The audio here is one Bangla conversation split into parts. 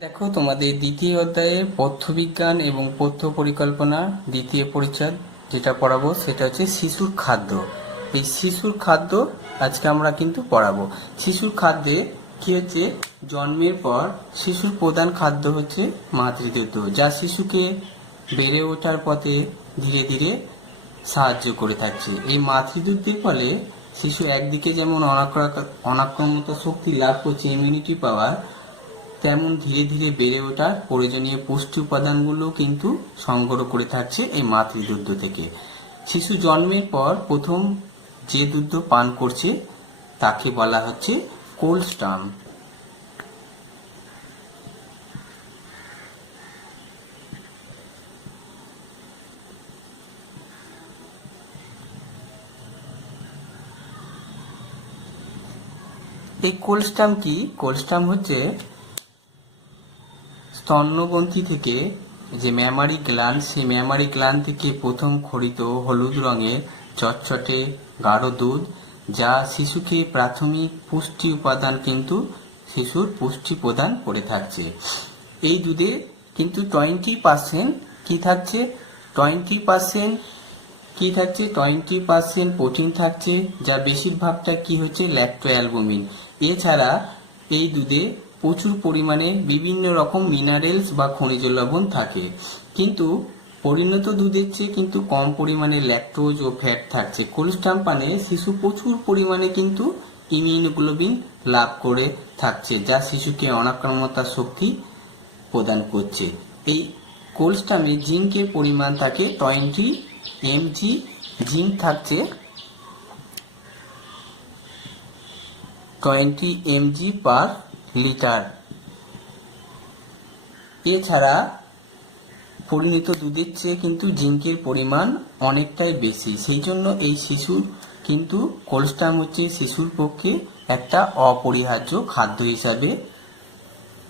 দেখো, তোমাদের দ্বিতীয় অধ্যায়ে পথ্যবিজ্ঞান এবং পথ্য পরিকল্পনা দ্বিতীয় পরিচ্ছেদ যেটা পড়াবো সেটা হচ্ছে শিশুর খাদ্য। এই শিশুর খাদ্য আজকে আমরা কিন্তু পড়াবো। শিশুর খাদ্যে কি হচ্ছে, জন্মের পর শিশুর প্রধান খাদ্য হচ্ছে মাতৃদুগ্ধ, যা শিশুকে বেড়ে ওঠার পথে ধীরে ধীরে সাহায্য করে থাকছে। এই মাতৃদুগ্ধের ফলে শিশু একদিকে যেমন অনাক্রম্যতা শক্তি লাভ করছে, ইমিউনিটি পাওয়ার, তেমন ধীরে ধীরে বেড়ে ওঠার প্রয়োজনীয় পুষ্টি উপাদানগুলো কিন্তু সংগ্রহ করে থাকছে এই মাতৃদুগ্ধ থেকে। শিশু জন্মের পর প্রথম যে দুগ্ধ পান করছে তাকে বলা হচ্ছে কোলস্টাম। এই কোলস্টাম কি? কোলস্টাম হচ্ছে স্তন্যগ্রন্থি থেকে যে ম্যামারি গ্ল্যান্ড, সেই ম্যামারি গ্ল্যান্ড থেকে প্রথম খরিত হলুদ রঙের চটচটে গাঢ় দুধ, যা শিশুকে প্রাথমিক পুষ্টি উপাদান কিন্তু শিশুর পুষ্টি প্রদান করে থাকছে। এই দুধে কিন্তু 20% কি থাকছে, 20% প্রোটিন থাকছে, যা বেশিরভাগটা কি হচ্ছে ল্যাক্টো অ্যালবুমিন। এছাড়া এই দুধে প্রচুর পরিমাণে বিভিন্ন রকম মিনারেলস বা খনিজ লবণ থাকে, কিন্তু পরিণত দুধের চেয়ে কিন্তু কম পরিমাণে ল্যাকটোজ ও ফ্যাট থাকছে। কোলস্টাম পানে শিশু প্রচুর পরিমাণে কিন্তু ইমিউনোগ্লোবিন লাভ করে থাকছে, যা শিশুকে অনাক্রম্যতা শক্তি প্রদান করছে। এই কোলস্টামে জিঙ্কের পরিমাণ থাকে 20 mg, জিঙ্ক থাকছে 20 mg পার লিটার। এছাড়া পরিণত দুধের চেয়ে কিন্তু জিঙ্কের পরিমাণ অনেকটাই বেশি, সেই জন্য এই শিশুর কিন্তু কোলস্টাম হচ্ছে শিশুর পক্ষে একটা অপরিহার্য খাদ্য হিসাবে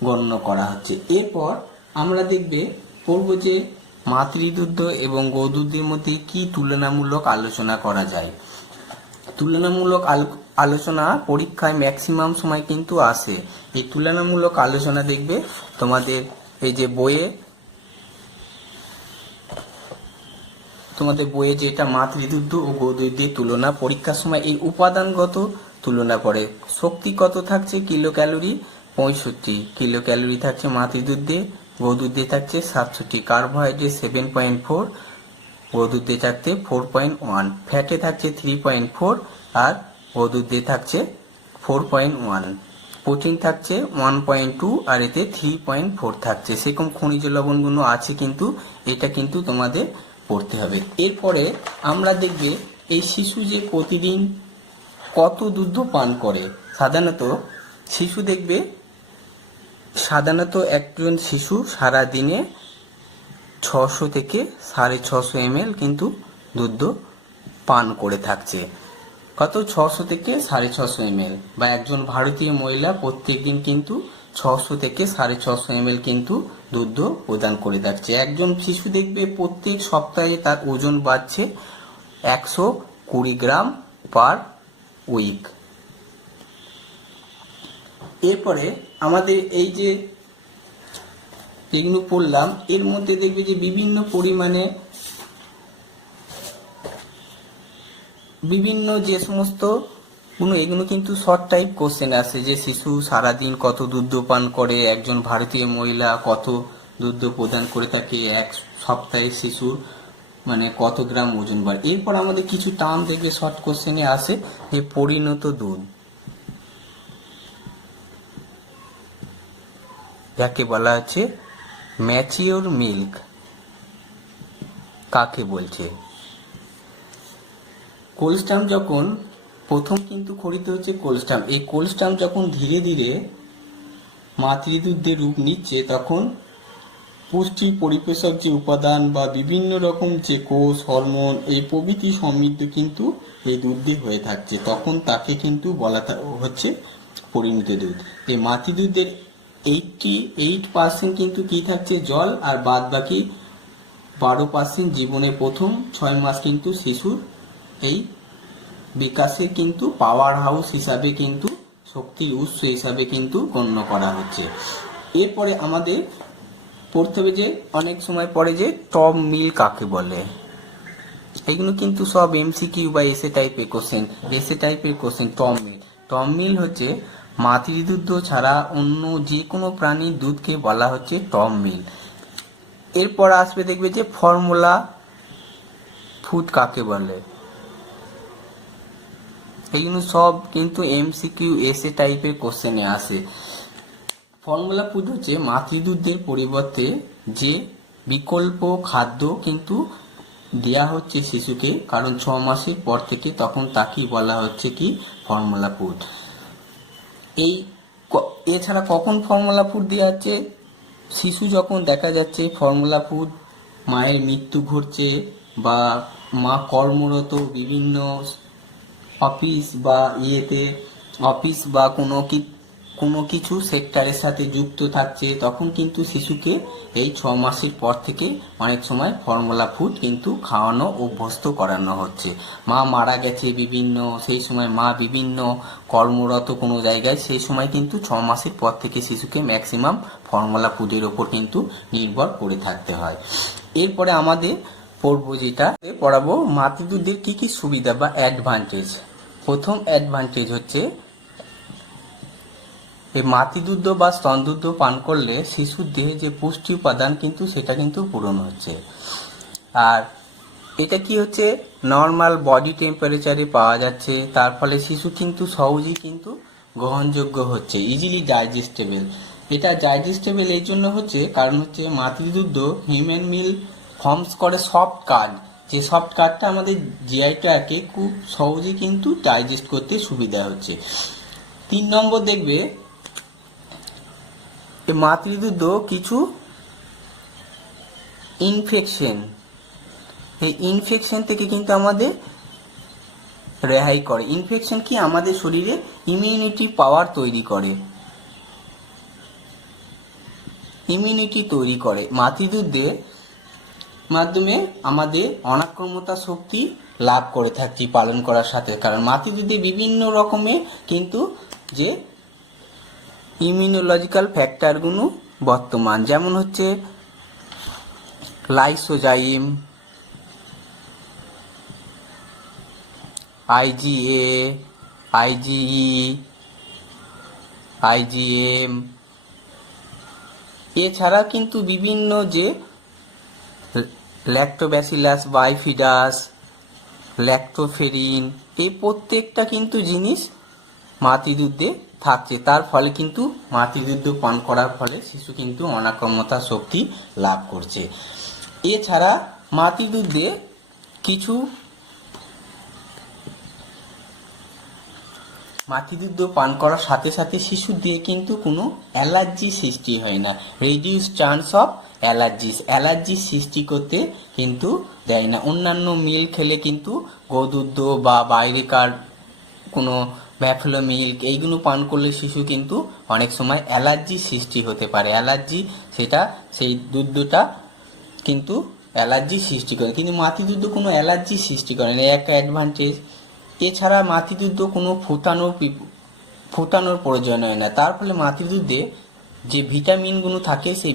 গণ্য করা হচ্ছে। এরপর আমরা পড়ব যে মাতৃদুগ্ধ এবং গোদুগ্ধের মধ্যে কি তুলনামূলক আলোচনা করা যায়। তুলনামূলক আলোচনা পরীক্ষায় ম্যাক্সিমাম সময় কিন্তু আসে। এই তুলনামূলক আলোচনা তোমাদের এই যে বইয়ে যেটা মাতৃদুগ্ধ ও গোদুগ্ধের তুলনা, পরীক্ষার সময় এই উপাদানগত তুলনা করে। শক্তি কত থাকছে কিলো ক্যালোরি, 65 কিলো ক্যালোরি থাকছে মাতৃদুগ্ধে, গোদুগ্ধে থাকছে 67, কার্বোহাইড্রেট 7.4, গোদুগ্ধে থাকছে 4.1, ফ্যাটে থাকছে 3.4 আর গোদুগ্ধে থাকছে 4.1, প্রোটিন থাকছে 1.2 আর এতে 3.4 থাকছে। সেরকম খনিজ লবণগুলো আছে, কিন্তু এটা কিন্তু তোমাদের পড়তে হবে। এরপরে আমরা এই শিশু যে প্রতিদিন কত দুধ পান করে। সাধারণত একজন শিশু সারা দিনে 600 থেকে 650 ml কিন্তু দুধ পান করে থাকছে। কত? 600 থেকে 650 ml, বা একজন ভারতীয় মহিলা প্রত্যেক দিন কিন্তু 600 থেকে 650 ml কিন্তু দুধ প্রদান করে থাকছে। একজন শিশু প্রত্যেক সপ্তাহে তার ওজন বাড়ছে 120 গ্রাম পার উইক। এরপরে আমাদের এই যে এগুলো পড়লাম, এর মধ্যে যে বিভিন্ন পরিমাণে বিভিন্ন যে সমস্ত এগুলো কিন্তু শর্ট টাইপ কোশ্চেন আসে, যে শিশু সারাদিন কত দুধ পান করে, একজন ভারতীয় মহিলা কত দুধ প্রদান করে থাকে, এক সপ্তাহে শিশুর কত গ্রাম ওজন বাড়ে। এরপর আমাদের কিছু টার্ম শর্ট কোশ্চেনে আসে, যে পরিণত দুধ যাকে বলা হচ্ছে ম্যাচিওর মিল্ক কাকে বলছে। কোলস্টাম যখন প্রথম কিন্তু খরিত হচ্ছে কোলস্টাম, এই কোলস্টাম যখন ধীরে ধীরে মাতৃদুগ্ধের রূপ নিচ্ছে, তখন পুষ্টি পরিপোষক যে উপাদান বা বিভিন্ন রকম যে কোষ, হরমোন, এই প্রভৃতি সমৃদ্ধ কিন্তু এই দুধে হয়ে থাকছে, তখন তাকে কিন্তু বলা হচ্ছে পরিণত দুধ। এই মাতৃদুগ্ধের 88% কিন্তু কি থাকছে, জল, আর বাদ বাকি 12% জীবনের প্রথম 6 মাস কিন্তু শিশুর এই বিকাশে কিন্তু পাওয়ার হাউস হিসাবে কিন্তু শক্তির উৎস হিসাবে কিন্তু গণ্য করা হচ্ছে। এরপরে আমাদের পড়তে হবে যে অনেক সময় পড়ে যে টপ মিল কাকে বলে। এগুলো কিন্তু সব এমসিকিউ বা এসএ টাইপের কোশ্চেন। টপ মিল হচ্ছে মাতৃদুগ্ধ ছাড়া অন্য যে কোনো প্রাণীর দুধকে বলা হচ্ছে টপ মিল। এরপর আসবে দেখবে যে ফর্মুলা ফুড কাকে বলে। এইগুলো সব কিন্তু এমসিকিউ এসএ টাইপের কোশ্চেনে আসে। ফর্মুলা ফুড হচ্ছে মাতৃদুগ্ধের পরিবর্তে যে বিকল্প খাদ্য কিন্তু দেয়া হচ্ছে শিশুকে, কারণ 6 মাসের পর থেকে, তখন তাকেই বলা হচ্ছে কি ফর্মুলা ফুড। এছাড়া কখন ফর্মুলা ফুড দেওয়া হচ্ছে, শিশু যখন দেখা যাচ্ছে ফর্মুলা ফুড মায়ের মৃত্যু ঘটছে বা মা কর্মরত বিভিন্ন অফিস বা কোনো কিছু সেক্টরের সাথে যুক্ত থাকছে, তখন কিন্তু শিশুকে এই 6 মাসের পর থেকে অনেক সময় ফর্মুলা ফুড কিন্তু খাওয়ানো অভ্যস্ত করানো হচ্ছে। মা মারা গেছে সেই সময় মা বিভিন্ন কর্মরত কোনো জায়গায়, সেই সময় কিন্তু 6 মাসের পর থেকে শিশুকে ম্যাক্সিমাম ফর্মুলা ফুডের ওপর কিন্তু নির্ভর করে থাকতে হয়। এরপরে আমাদের পড়াবো মাতৃদুগ্ধের কি কি সুবিধা বা অ্যাডভান্টেজ। প্রথম অ্যাডভান্টেজ হচ্ছে এই মাতৃদুগ্ধ বা স্তনদুগ্ধ পান করলে শিশুর দেহে যে পুষ্টি উপাদান কিন্তু সেটা কিন্তু পূরণ হচ্ছে। আর এটা কি হচ্ছে, নর্মাল বডি টেম্পারেচারে পাওয়া যাচ্ছে, তার ফলে শিশু কিন্তু সহজেই কিন্তু গ্রহণযোগ্য হচ্ছে, ইজিলি ডাইজেস্টেবল। এটা ডাইজেস্টেবল এই জন্য হচ্ছে কারণ হচ্ছে মাতৃদুগ্ধ হিউম্যান মিল ফর্মস করে সফট কার্ড, যে সফট কার্ডটা আমাদের জিআইটাকে খুব সহজে কিন্তু ডাইজেস্ট করতে সুবিধা হচ্ছে। 3 নম্বর দেখবে মাতৃদুগ্ধ কিছু ইনফেকশন থেকে কিন্তু আমাদের রেহাই করে। ইনফেকশন কি আমাদের শরীরে ইমিউনিটি পাওয়ার তৈরি করে। মাতৃদুগ্ধের মাধ্যমে আমাদের অনাক্রম্যতা শক্তি লাভ করে থাকছি পালন করার সাথে, কারণ মাতৃদুগ্ধে বিভিন্ন রকমের কিন্তু যে ইমিউনোলজিক্যাল ফ্যাক্টরগুলো বর্তমান, যেমন হচ্ছে লাইসোজাইম, আইজিএ, আইজিই, আইজিএম, এছাড়া কিন্তু বিভিন্ন যে ল্যাক্টোব্যাসিলাস বাইফিডাস, ল্যাক্টোফেরিন, এই প্রত্যেকটা কিন্তু জিনিস মাতৃদুগ্ধে থাকছে। তার ফলে কিন্তু মাতৃদুগ্ধ পান করার ফলে শিশু কিন্তু অনাক্রম্যতা শক্তি লাভ করছে। এছাড়া মাতৃদুগ্ধে মাতৃদুগ্ধ পান করার সাথে সাথে শিশুর দিয়ে কিন্তু কোনো অ্যালার্জি সৃষ্টি হয় না, রিডিউস চান্স অফ অ্যালার্জি সৃষ্টি করতে কিন্তু দেয় না। অন্যান্য মিল্ক খেলে কিন্তু গোদুগ্ধ বা বাইরেকার কোনো ব্যাফেলো মিল্ক এইগুলো পান করলে শিশু কিন্তু অনেক সময় অ্যালার্জি সৃষ্টি হতে পারে। সেই দুগ্ধটা কিন্তু অ্যালার্জি সৃষ্টি করে, কিন্তু মাতৃদুগ্ধ কোনো অ্যালার্জি সৃষ্টি করে না, একটা অ্যাডভান্টেজ। এছাড়া মাতৃদুগ্ধ কোনো ফুটানোর প্রয়োজন হয় না, তার ফলে মাতৃদুগ্ধে যে ভিটামিনগুলো থাকে সেই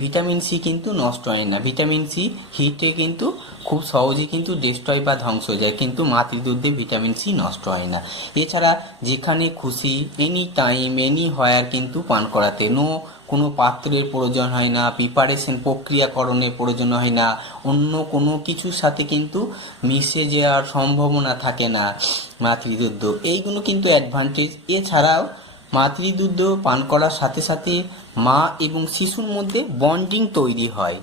ভিটামিন সি কিন্তু নষ্ট হয় না। ভিটামিন সি হিটে কিন্তু খুব সহজে কিন্তু ডিস্ট্রয় বা ধ্বংস হয়ে যায়, কিন্তু মাতৃদুগ্ধে ভিটামিন সি নষ্ট হয় না। এছাড়া যেখানে খুশি এনি টাইম এনি হোয়ার কিন্তু পান করাতে কোনো পাত্রের প্রয়োজন হয় না, প্রিপারেশন প্রক্রিয়াকরণের প্রয়োজন হয় না, অন্য কোনো কিছুর সাথে কিন্তু মিশে যাওয়ার সম্ভাবনা থাকে না মাতৃদুগ্ধ। এইগুলো কিন্তু অ্যাডভান্টেজ। এছাড়াও মাতৃদুগ্ধ পান করার সাথে সাথে মা এবং শিশুর মধ্যে বন্ডিং তৈরি হয়।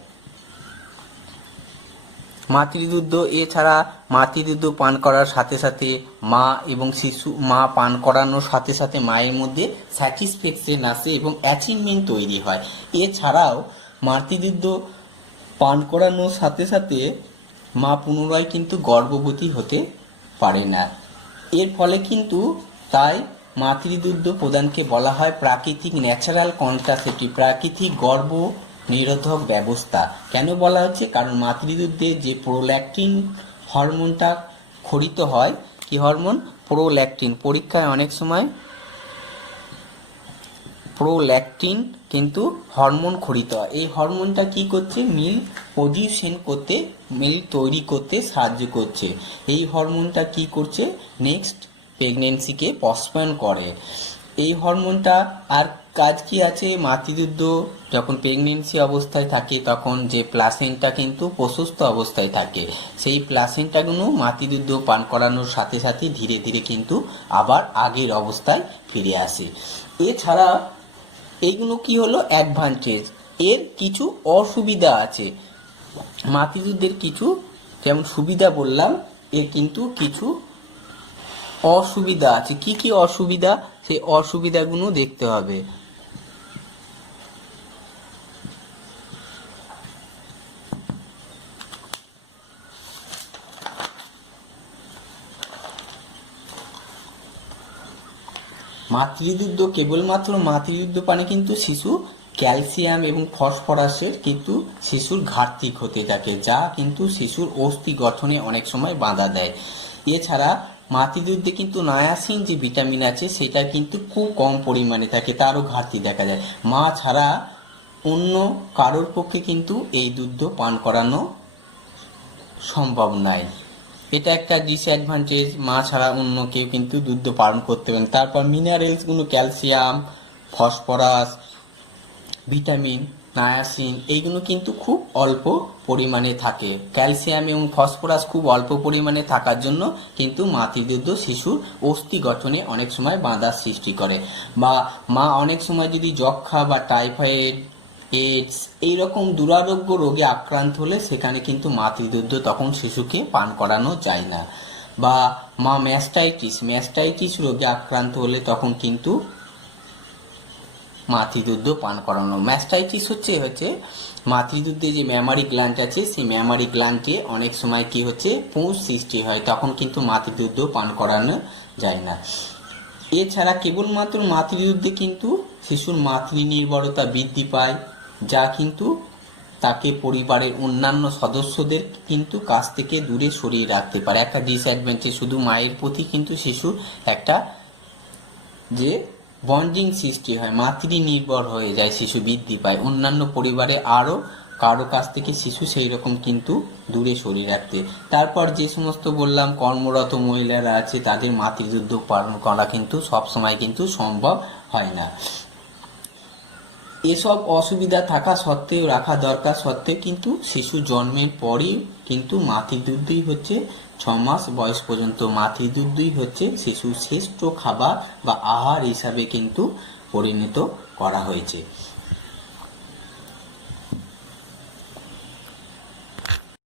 মাতৃদুগ্ধ পান করার সাথে সাথে মা পান করানোর সাথে সাথে মায়ের মধ্যে স্যাটিসফ্যাকশন আসে এবং অ্যাচিভমেন্ট তৈরি হয়। এছাড়াও মাতৃদুগ্ধ পান করানোর সাথে সাথে মা পুনরায় কিন্তু গর্ভবতী হতে পারে না। এর ফলে কিন্তু তাই মাতৃদুগ্ধ প্রদানকে বলা হয় প্রাকৃতিক ন্যাচারাল কন্ট্রাসেপটিভ, প্রাকৃতিক গর্ভ নিরোধক ব্যবস্থা। কেন বলা হচ্ছে, কারণ মাতৃদুগ্ধে যে প্রোল্যাকটিন হরমোনটা ক্ষরিত হয়, কি হরমোন? প্রোল্যাকটিন। পরীক্ষায় অনেক সময় প্রোল্যাকটিন কিন্তু হরমোন খরিত হয়। এই হরমোনটা কি করছে, মিল্ক প্রডিউসেন করতে, মিল্ক তৈরি করতে সাহায্য করছে। এই হরমোনটা কি করছে, নেক্সট প্রেগনেন্সিকে পসপন করে। এই হরমোনটা আর কাজ কি আছে, মাতৃদুগ্ধ যখন প্রেগনেন্সি অবস্থায় থাকে তখন যে প্লাসেন্টা কিন্তু প্রশস্ত অবস্থায় থাকে, সেই প্লাসেন্টাগুলো মাতৃদুগ্ধ পান করানোর সাথে সাথে ধীরে ধীরে কিন্তু আবার আগের অবস্থায় ফিরে আসে। এছাড়া এইগুলো কি হলো অ্যাডভান্টেজ, এর কিছু অসুবিধা আছে। মাতৃদুগ্ধের কিছু যেমন সুবিধা বললাম, এর কিন্তু কিছু অসুবিধা আছে। কি কি অসুবিধা, সেই অসুবিধাগুলো দেখতে হবে। মাতৃদুগ্ধ, কেবলমাত্র মাতৃদুগ্ধ পানে কিন্তু শিশু ক্যালসিয়াম এবং ফসফরাসের কিন্তু শিশুর ঘাটতি হতে থাকে, যা কিন্তু শিশুর অস্থি গঠনে অনেক সময় বাধা দেয়। এছাড়া মাতৃদুগ্ধে কিন্তু নায়াসিন যে ভিটামিন আছে সেটা কিন্তু খুব কম পরিমাণে থাকে, তারও ঘাটতি দেখা যায়। মা ছাড়া অন্য কারোর পক্ষে কিন্তু এই দুগ্ধ পান করানো সম্ভব নয়। এটা একটা ডিসঅ্যাডভান্টেজ, মা ছাড়া অন্য কেউ কিন্তু দুগ্ধ পান করতে পারেন। তারপর মিনারেলসগুলো ক্যালসিয়াম, ফসফরাস, ভিটামিন, নায়াসিন এইগুলো কিন্তু খুব অল্প পরিমাণে থাকে। ক্যালসিয়াম এবং ফসফরাস খুব অল্প পরিমাণে থাকার জন্য কিন্তু মাতৃদুগ্ধ শিশুর অস্থি গঠনে অনেক সময় বাধার সৃষ্টি করে। বা মা অনেক সময় যদি যক্ষা বা টাইফয়েড, এইডস এইরকম দুরারোগ্য রোগে আক্রান্ত হলে সেখানে কিন্তু মাতৃদুগ্ধ তখন শিশুকে পান করানো যায় না। বা মা ম্যাস্টাইটিস রোগে আক্রান্ত হলে তখন কিন্তু মাতৃদুগ্ধ পান করানো। ম্যাস্টাইটিস হচ্ছে মাতৃদুগ্ধে যে ম্যামারি গ্ল্যান্ড আছে, সেই ম্যামারি গ্ল্যান্ডে অনেক সময় কি হচ্ছে, পুঁজ সৃষ্টি হয়, তখন কিন্তু মাতৃদুগ্ধ পান করানো যায় না। এছাড়া কেবলমাত্র মাতৃদুগ্ধে কিন্তু শিশুর মাতৃনির্ভরতা বৃদ্ধি পায়, যা কিন্তু তাকে পরিবারের অন্যান্য সদস্যদের কিন্তু কাছ থেকে দূরে সরিয়ে রাখতে পারে। একটা ডিসঅ্যাডভান্টেজ, শুধু মায়ের প্রতি কিন্তু শিশুর একটা যে বন্ডিং সৃষ্টি হয়, মাতৃনির্ভর হয়ে যায়, শিশু বৃদ্ধি পায়, অন্যান্য পরিবারে আরও কারো কাছ থেকে শিশু সেই রকম কিন্তু দূরে সরিয়ে রাখতে। তারপর যে সমস্ত বললাম কর্মরত মহিলারা আছে, তাদের মাতৃদুগ্ধ পালন করা কিন্তু সবসময় কিন্তু সম্ভব হয় না। এসব অসুবিধা থাকা সত্ত্বেও, রাখা দরকার সত্ত্বেও কিন্তু শিশু জন্মের পরই কিন্তু মাতৃদুগ্ধই হচ্ছে 6 মাস বয়স পর্যন্ত মাতৃদুগ্ধই হচ্ছে শিশুর শ্রেষ্ঠ খাবার বা আহার হিসাবে কিন্তু পরিণত করা হয়েছে।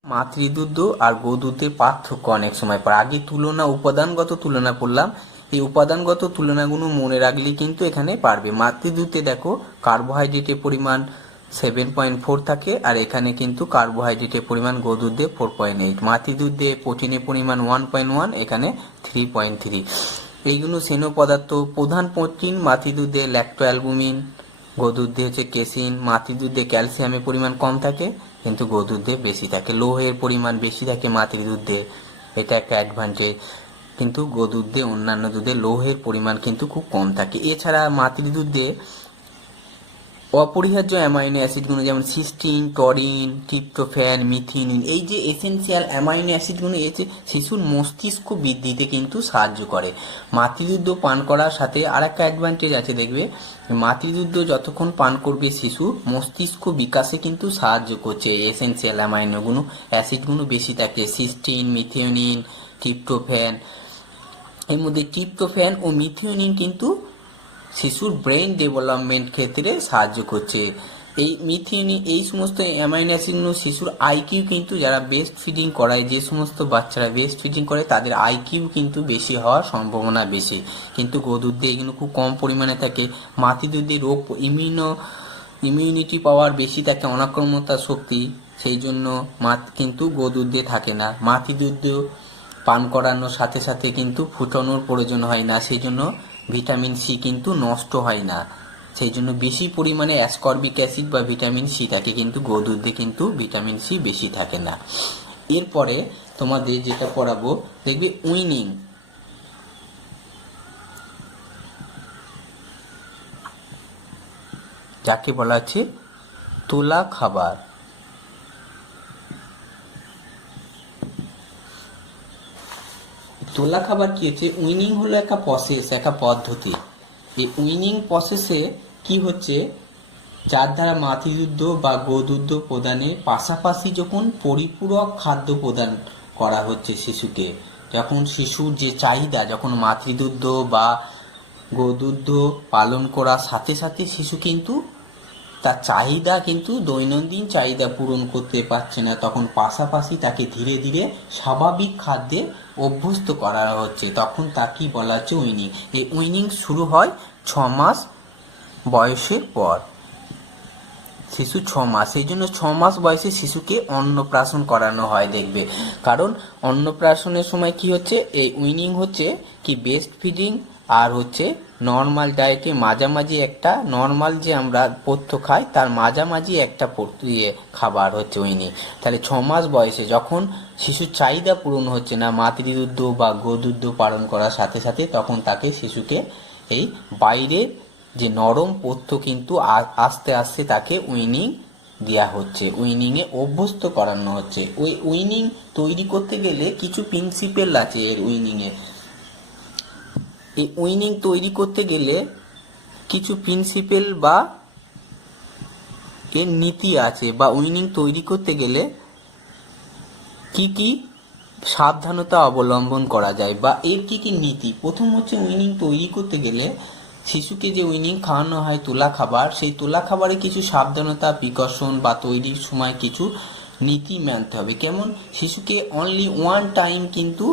মাতৃদুগ্ধ আর গোদুগ্ধের পার্থক্য অনেক সময় পর আগে উপাদানগত তুলনা করলাম, এই উপাদানগত তুলনাগুলো মনে রাখলে কিন্তু এখানে পারবে। মাতৃদুগ্ধে দেখো কার্বোহাইড্রেটের পরিমাণ 7.4 থাকে, আর এখানে কিন্তু কার্বোহাইড্রেটের পরিমাণ গোদুগ্ধে 4.8। মাতৃদুগ্ধে প্রোটিনের পরিমাণ 1.1, এখানে 3.3। এইগুলো স্নেহ পদার্থ। প্রধান প্রোটিন মাতৃদুগ্ধে ল্যাক্টোঅ্যালবুমিন, গোদুগ্ধে হচ্ছে কেসিন। মাতৃদুগ্ধে ক্যালসিয়ামের পরিমাণ কম থাকে কিন্তু গোদুগ্ধে বেশি থাকে। লোহের পরিমাণ বেশি থাকে মাতৃদুগ্ধে, এটা একটা অ্যাডভান্টেজ, কিন্তু গোদুগ্ধে অন্যান্য দুধে লোহের পরিমাণ কিন্তু খুব কম থাকে। এছাড়া মাতৃদুগ্ধে অপরিহার্য অ্যামাইনো অ্যাসিডগুলো যেমন সিস্টিন, টরিন, ট্রিপ্টোফ্যান, মিথিওনিন, এই যে এসেনশিয়াল অ্যামাইনো অ্যাসিডগুলো এসে শিশুর মস্তিষ্ক বৃদ্ধিতে কিন্তু সাহায্য করে। মাতৃদুগ্ধ পান করার সাথে আর একটা অ্যাডভান্টেজ আছে, দেখবে মাতৃদুগ্ধ যতক্ষণ পান করবে শিশু, মস্তিষ্ক বিকাশে কিন্তু সাহায্য করছে। এসেনশিয়াল অ্যামাইনোগুলো অ্যাসিডগুলো বেশি থাকে, সিস্টিন, মিথিওনিন, ট্রিপ্টোফ্যান। এর মধ্যে ট্রিপ্টোফ্যান ও মিথিওনিন কিন্তু শিশুর ব্রেন ডেভেলপমেন্ট ক্ষেত্রে সাহায্য করছে। এই মিথিওনিন, এই সমস্ত অ্যামাইনো অ্যাসিডগুলো শিশুর আইকিউ কিন্তু, যারা ব্রেস্ট ফিডিং করায়, যে সমস্ত বাচ্চারা ব্রেস্ট ফিডিং করে তাদের আইকিউ কিন্তু বেশি হওয়ার সম্ভাবনা বেশি, কিন্তু গোদুগ্ধে এগুলো খুব কম পরিমাণে থাকে। মাতৃদুগ্ধে রোগ ইমিউনিটি পাওয়ার বেশি থাকে, অনাক্রম্যতা শক্তি, সেই জন্য কিন্তু গোদুগ্ধে থাকে না। মাতৃদুগ্ধ পান করানোর সাথে সাথে কিন্তু ফুটানোর প্রয়োজন হয় না, সেই জন্য ভিটামিন সি কিন্তু নষ্ট হয় না, সেই জন্য বেশি পরিমাণে অ্যাসকর্বিক অ্যাসিড বা ভিটামিন সি থাকে, কিন্তু গোদুগ্ধে কিন্তু ভিটামিন সি বেশি থাকে না। এরপরে তোমাদের যেটা পড়াবো, দেখবে উইনিং। যাকে বলা হচ্ছে তোলা খাবার। তোলা খাবার কি হচ্ছে, উইনিং হলো একটা প্রসেস, একটা পদ্ধতি। এই উইনিং প্রসেসে কি হচ্ছে, যার দ্বারা মাতৃদুগ্ধ বা গোদুগ্ধ প্রদানের পাশাপাশি যখন পরিপূরক খাদ্য প্রদান করা হচ্ছে শিশুকে, যখন শিশুর যে চাহিদা, যখন মাতৃদুগ্ধ বা গোদুগ্ধ পালন করার সাথে সাথে শিশু কিন্তু তার চাহিদা কিন্তু দৈনন্দিন চাহিদা পূরণ করতে পারছে না, তখন পাশাপাশি তাকে ধীরে ধীরে স্বাভাবিক খাদ্যে অভ্যস্ত করা হচ্ছে, তখন তাকেই বলা হচ্ছে উইনিং। এই উইনিং শুরু হয় 6 মাস বয়সের পর। শিশু 6 মাস, সেই জন্য 6 মাস বয়সে শিশুকে অন্নপ্রাশন করানো হয় দেখবে। কারণ অন্নপ্রাশনের সময় কি হচ্ছে, এই উইনিং হচ্ছে কি বেস্ট ফিডিং আর হচ্ছে নর্মাল ডায়েটে মাঝামাঝি একটা, নর্মাল যে আমরা পথ্য খাই তার মাঝামাঝি একটা খাবার হচ্ছে উইনিং। তাহলে 6 মাস বয়সে যখন শিশুর চাহিদা পূরণ হচ্ছে না মাতৃদুগ্ধ বা গোদুগ্ধ পালন করার সাথে সাথে, তখন তাকে শিশুকে এই বাইরের যে নরম পথ্য কিন্তু আস্তে আস্তে তাকে উইনিং দেওয়া হচ্ছে, উইনিংয়ে অভ্যস্ত করানো হচ্ছে। ওই উইনিং তৈরি করতে গেলে কিছু প্রিন্সিপাল আছে এর উইনিংয়ে। এই উইনিং তৈরি করতে গেলে কিছু প্রিন্সিপাল বা এর নীতি আছে, বা উইনিং তৈরি করতে গেলে কি কি সাবধানতা অবলম্বন করা যায় বা এর কি কি নীতি। প্রথম হচ্ছে, উইনিং তৈরি করতে গেলে শিশুকে যে উইনিং খাওয়ানো হয় তোলা খাবার, সেই তোলা খাবারে কিছু সাবধানতা প্রিকশন বা তৈরির সময় কিছু নীতি মানতে হবে। কেমন, শিশুকে অনলি 1 টাইম কিন্তু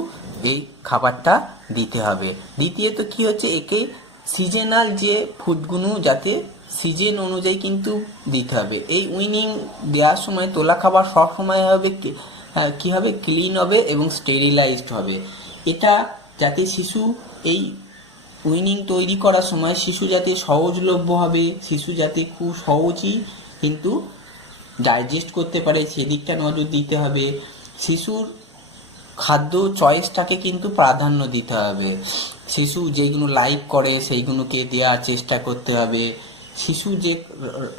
এই খাবারটা দিতে হবে। দ্বিতীয়ত কি হচ্ছে, একে সিজনাল যে ফুডগুলো যাতে সিজন অনুযায়ী কিন্তু দিতে হবে। এই উইনিং দেওয়ার সময় তোলা খাবার সব সময় হবে কি হবে, ক্লিন হবে এবং স্টেরিলাইজড হবে। এটা যাতে শিশু এই উইনিং তৈরি করার সময় শিশু যাতে সহজলভ্য হবে, শিশু যাতে খুব সহজেই কিন্তু ডাইজেস্ট করতে পারে সেদিকটা নজর দিতে হবে। শিশুর খাদ্য চয়েসটাকে কিন্তু প্রাধান্য দিতে হবে। শিশু যেগুলো লাইক করে সেইগুলোকে দেওয়ার চেষ্টা করতে হবে। শিশু যে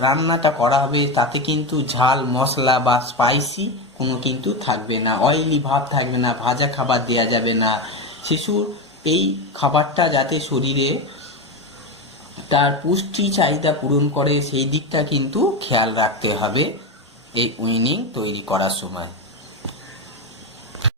রান্নাটা করা হবে তাতে কিন্তু ঝাল মশলা বা স্পাইসি কোনো কিন্তু থাকবে না, অয়েলি ভাব থাকবে না, ভাজা খাবার দেওয়া যাবে না। শিশুর এই খাবারটা যাতে শরীরে তার পুষ্টি চাহিদা পূরণ করে সেই দিকটা কিন্তু খেয়াল রাখতে হবে এই উইনিং তৈরি করার সময়।